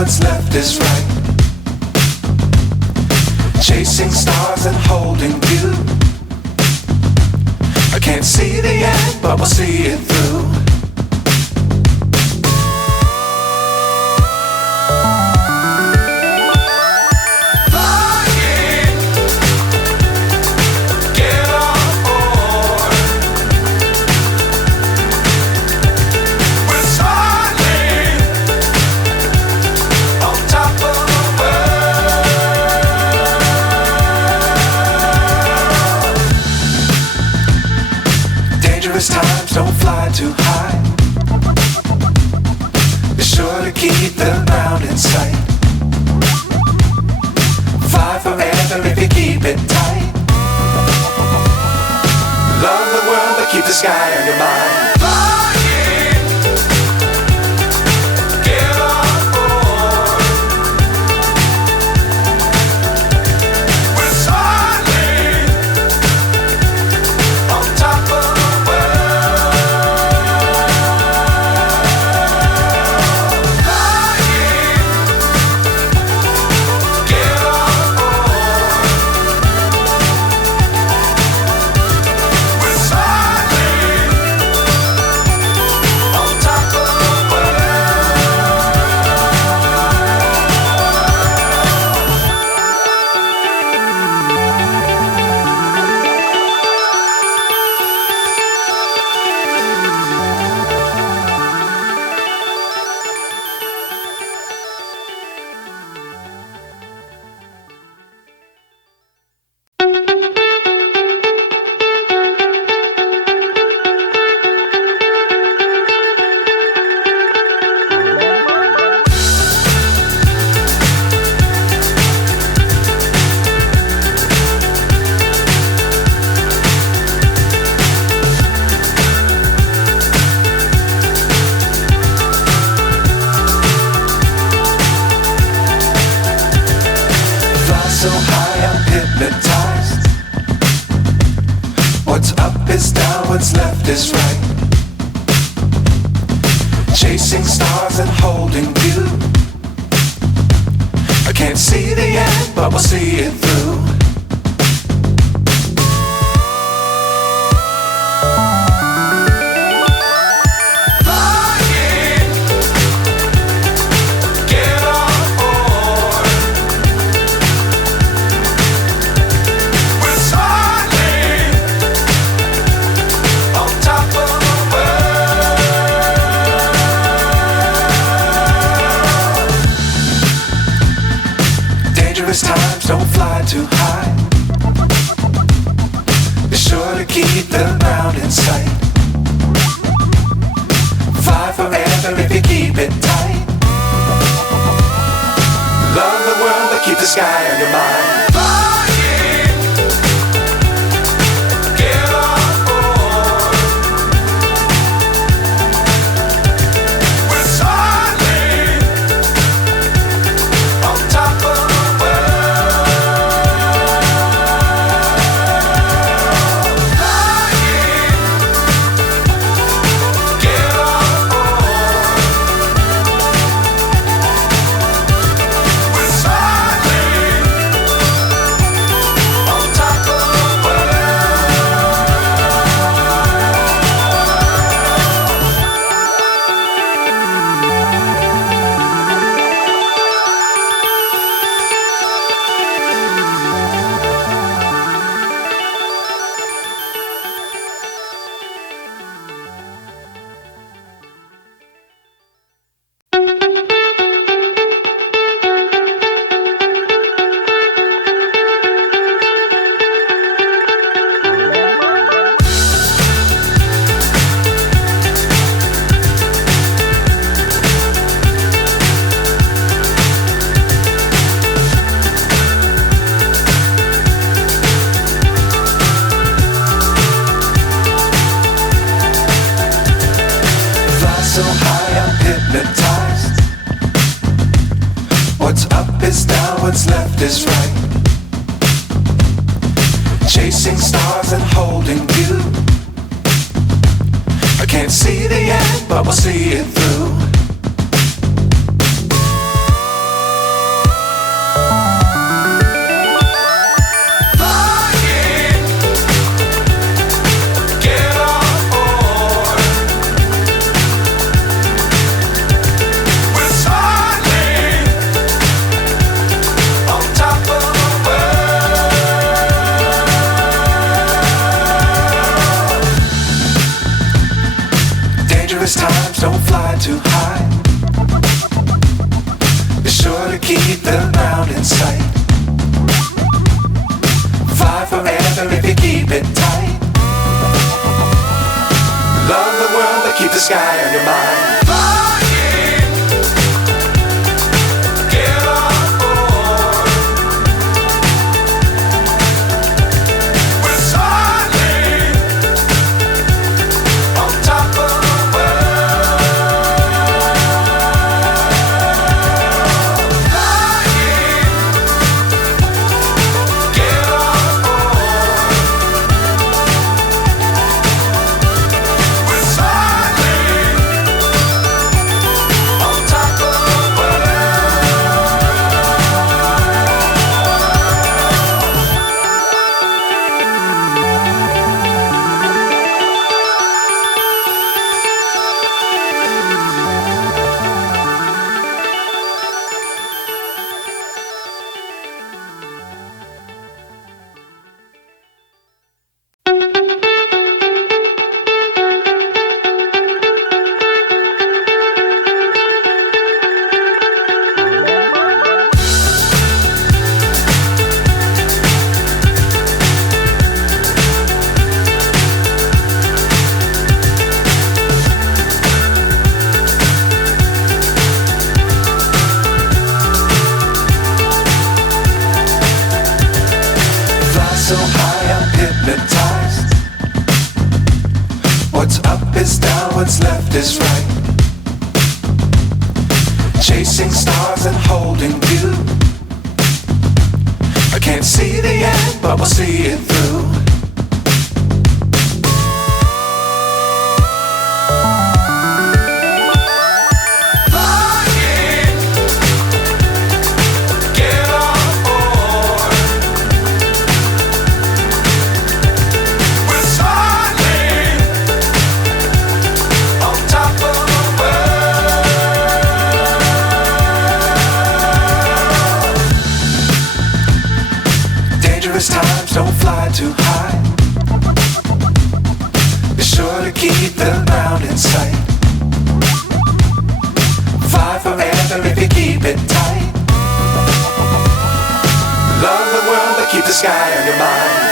what's left is right. Chasing stars and holding you. I can't see the end, but we'll see it through. Times don't fly too high. Be sure to keep the ground in sight. Fly forever if you keep it tight. Love the world but keep the sky on your mind. So high I'm hypnotized. What's up is down, what's left is right. Chasing stars and holding you. I can't see the end, but we'll see it through. Times don't fly too high. Be sure to keep the ground in sight. Fly forever if you keep it tight. Love the world but keep the sky on your mind. So high I'm hypnotized. What's up is down, what's left is right. Chasing stars and holding you. I can't see the end, but we'll see it through. don't fly too high. Be sure to keep the ground in sight. Fly forever if you keep it tight. Love the world but keep the sky on your mind. Flying, get on board. We're soaring on top of the world. Flying, get on board. We're soaring on top of the world. Fly so high I'm hypnotized. What's up is down, what's left is right. Chasing stars and holding you. I can't see the end, but we'll see it through. Flying, get on board. We're soaring on top of the world. Dangerous times, don't fly too high. Be sure to keep the ground in sight. Fly forever if you keep it tight. Love the world but keep the sky on your mind.